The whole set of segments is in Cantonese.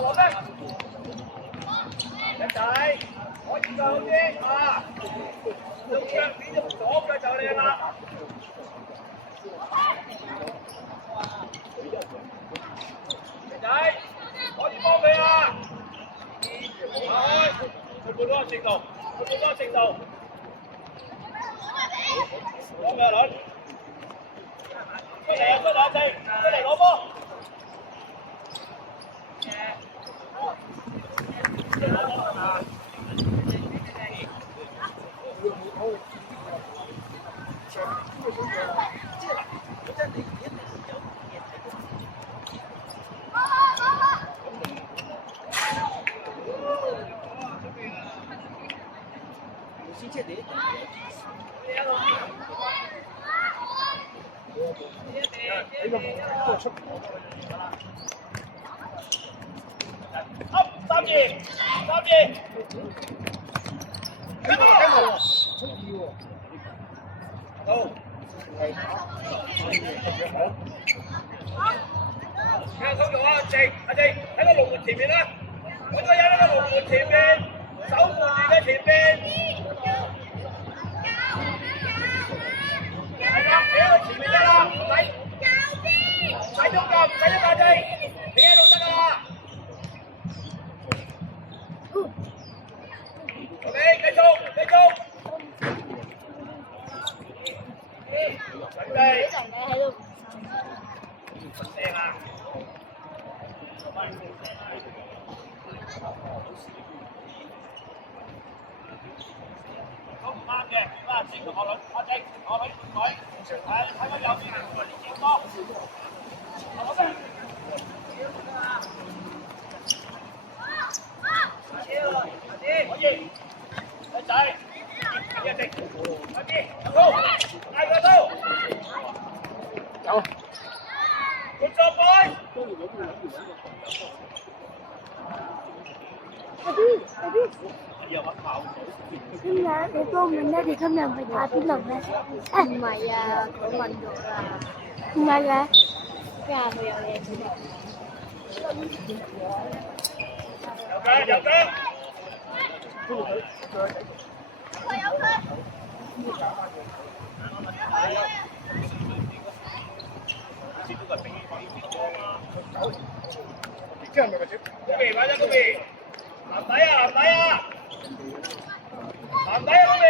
攞咩？一仔，可以就好啲啊！用腳變咗左腳就靚啦。一仔，可以幫佢啊！打開，去半多個正道，去半多個正道。攞咩輪？出嚟啊！出嚟啊！正，出嚟攞波。你幫我問咧，你今日唔係打邊爐咩？唔係啊，佢問咗啦。唔係嘅，今日佢有嘢做。有腳。籃底啊！籃底啊！籃底啊！嗰邊。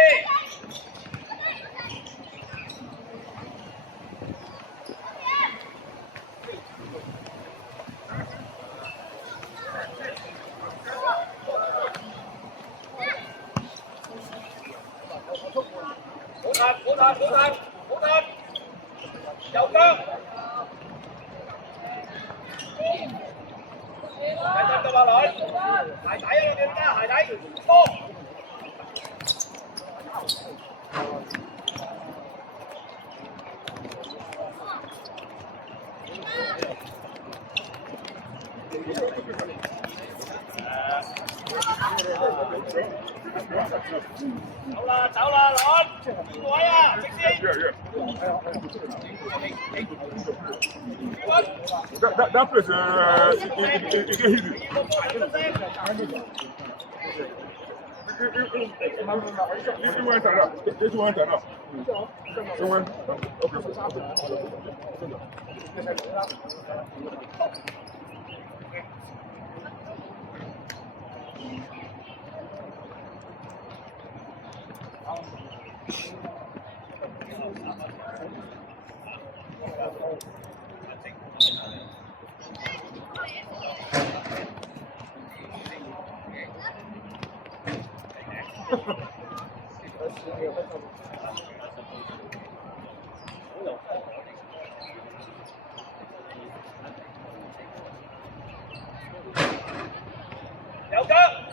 好彈！右腳。係得㗎嘛女？鞋底啊！記得鞋底多。走啦，攞邊位啊？直先。That place it get hidden. This one turn up. This one turn up. This one.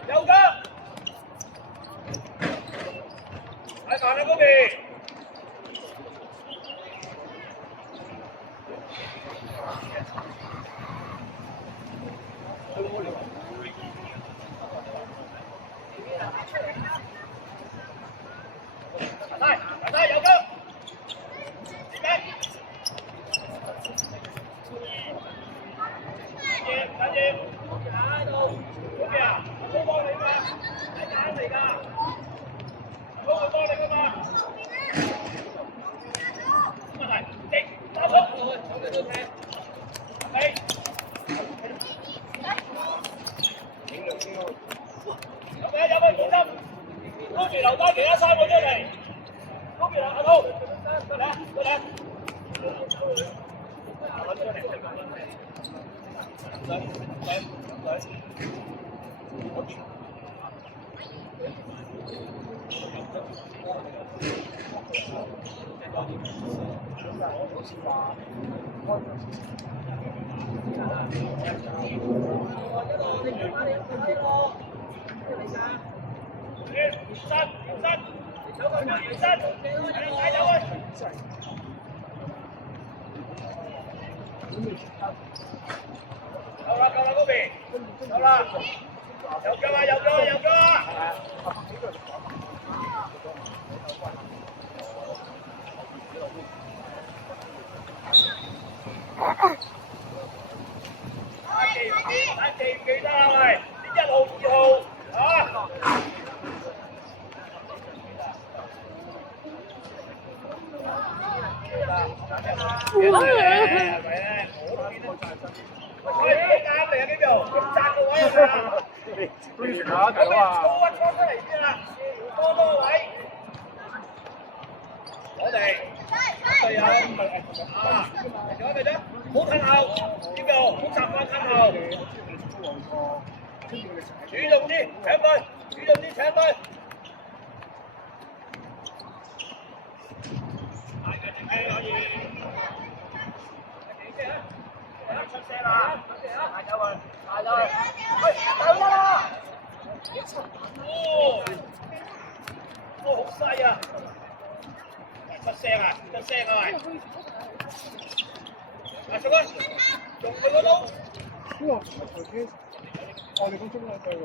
右腳，喺埋啦嗰邊。大右腳，緊住。夠啦嗰邊，夠啦，有腳啊有腳啊有腳啊！記唔記得啊？喂，啲1號2號啊！係咪咧？我都見到曬身。喂，你啱嚟啊？呢度咁窄個位啊！咁咪搓出嚟先啦，多個位。我哋係啊，嚟咗未啫？好褪後，呢個好習慣褪後。主動啲，搶分！主動啲搶分！出聲啦！大走啊！大走！喂，走得啦！好細啊！出聲啊！出聲啊！喂！阿叔啊，仲佢嗰度？哇！我哋咁中啊，對有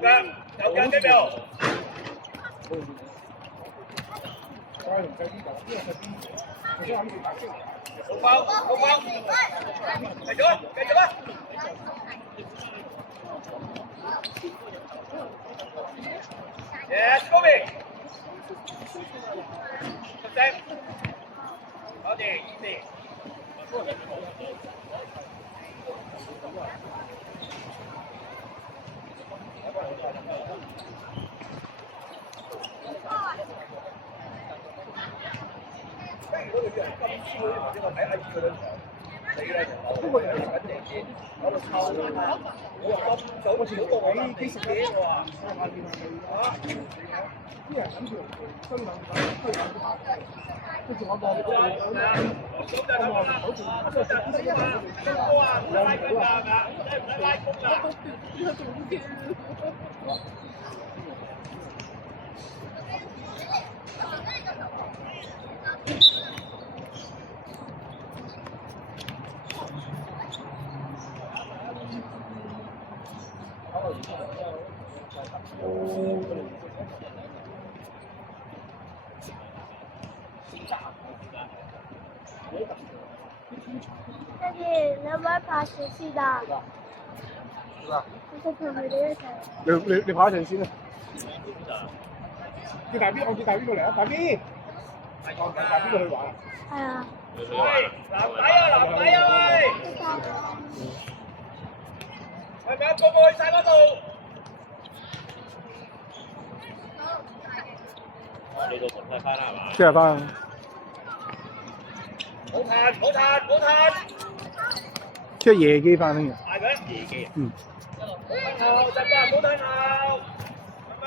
腳，有腳幾秒？再唔使呢度，呢個係邊？我想諗住打先。好爆！好爆！繼續啊！繼續啊！Yes, go me！出聲！好啲，easy。如果你啲人咁知佢或者我睇 I G 嗰張相，你咧就我人緊地先，我度臭啊！我話咁早少過我幾十幾我話嚇，啲人諗住推兩個推兩個下，跟住我望到佢，我望好似我話唔拉筋㗎，唔使拉弓㗎。爹哋，你可唔可以拍攝先啊？我想同佢哋一齊。你跑一陣先啦。叫大 B，我叫大 B 過嚟啊！大 B， 大 B 過去玩啊！係啊。喂，男仔啊，男仔啊喂！係咪啊？個個去晒嗰度。你個門開翻啦係嘛？即係翻。冇彈，冇彈，冇彈。即係夜機翻聽日。係佢夜機。嗯。冇彈後，真㗎，冇彈後，係嘛？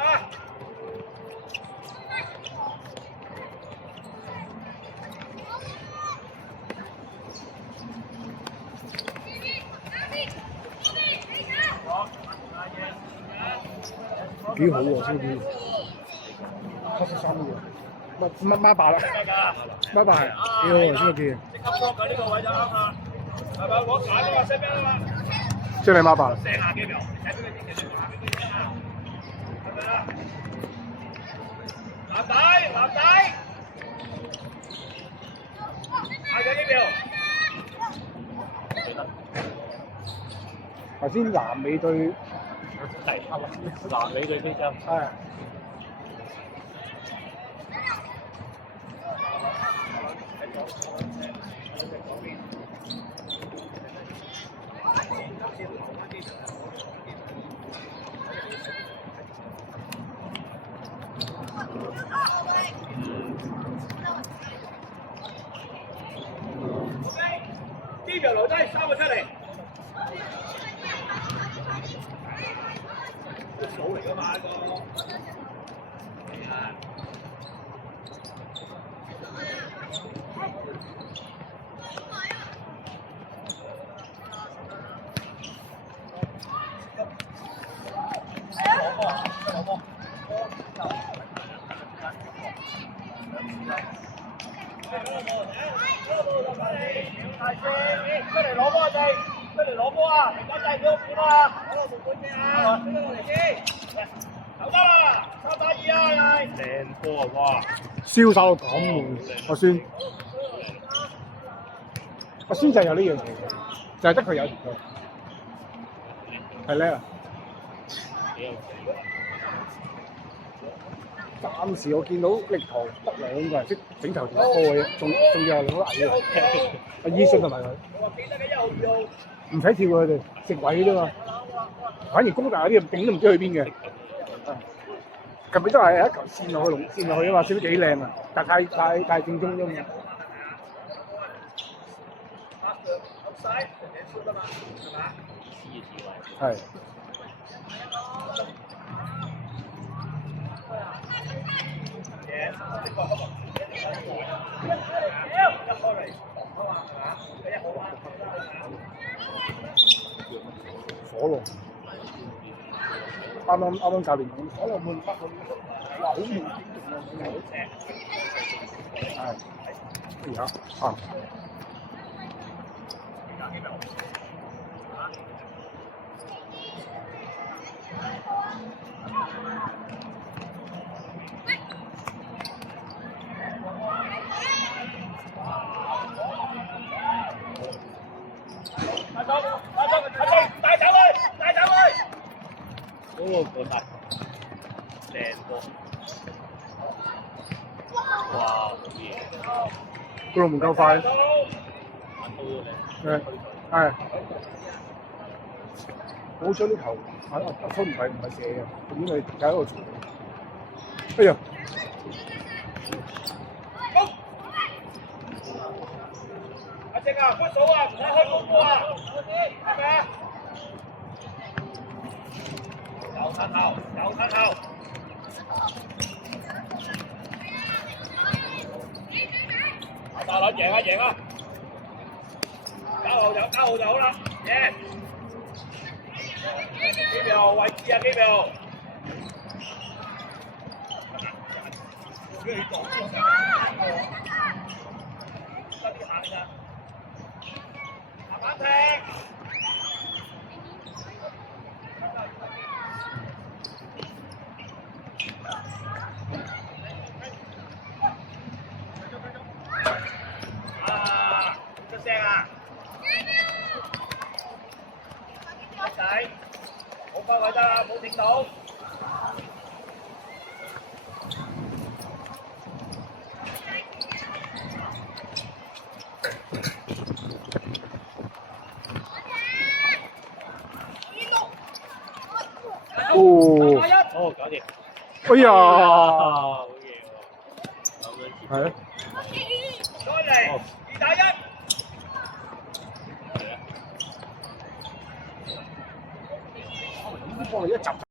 幾好喎，先幾。73喎，乜爸啦？乜爸？幾好喎，先幾。即刻幫佢呢個位就啱啦，係咪？攞眼啊嘛，識咩啊嘛？即係你媽爸。成下幾秒，睇佢啲嘅，係咪啊？藍帶，藍帶，下咗幾秒。頭先南美對。係南美對非洲。係。啲幾秒留低，3個出嚟。數嚟㗎嘛呢個。出嚟攞波仔，出嚟攞波啊！唔該晒小片啊！喺度做半隻啊！出嚟先，走得啦，3-2啊！靚波啊！哇！瀟灑到咁喎，阿孫。阿孫就係有呢樣嘢嘅，就係得佢有條腳，係叻啊！暫時我見到力圖得2個人識整頭條波嘅啫，仲有2個矮嘅，阿伊信同埋佢。唔使跳佢哋，食位啫嘛。反而高大嗰啲頂都唔知去邊嘅。近尾都係一球線落去啊嘛，笑得幾靚啊！但太正宗啫嘛。係。火龍，啱教練講，火龍悶北佢，哇好悶，係，而家啊。嗰個過搭靚波，哇！好嘢！嗰度唔夠快。係。好彩啲球，阿蘇唔係射嘅，已經係喺度傳。哎呀！阿正啊，分數啊，唔使開高波啊，係咪啊？有吞後，大佬贏啊！交後就好啦，贏！幾秒位置啊？幾秒？慢停！出聲啊！仔，好翻佢得啦，冇跌到。哦，搞掂！哎呀！好嘢喎！係啊！再嚟2-1。幫你一集。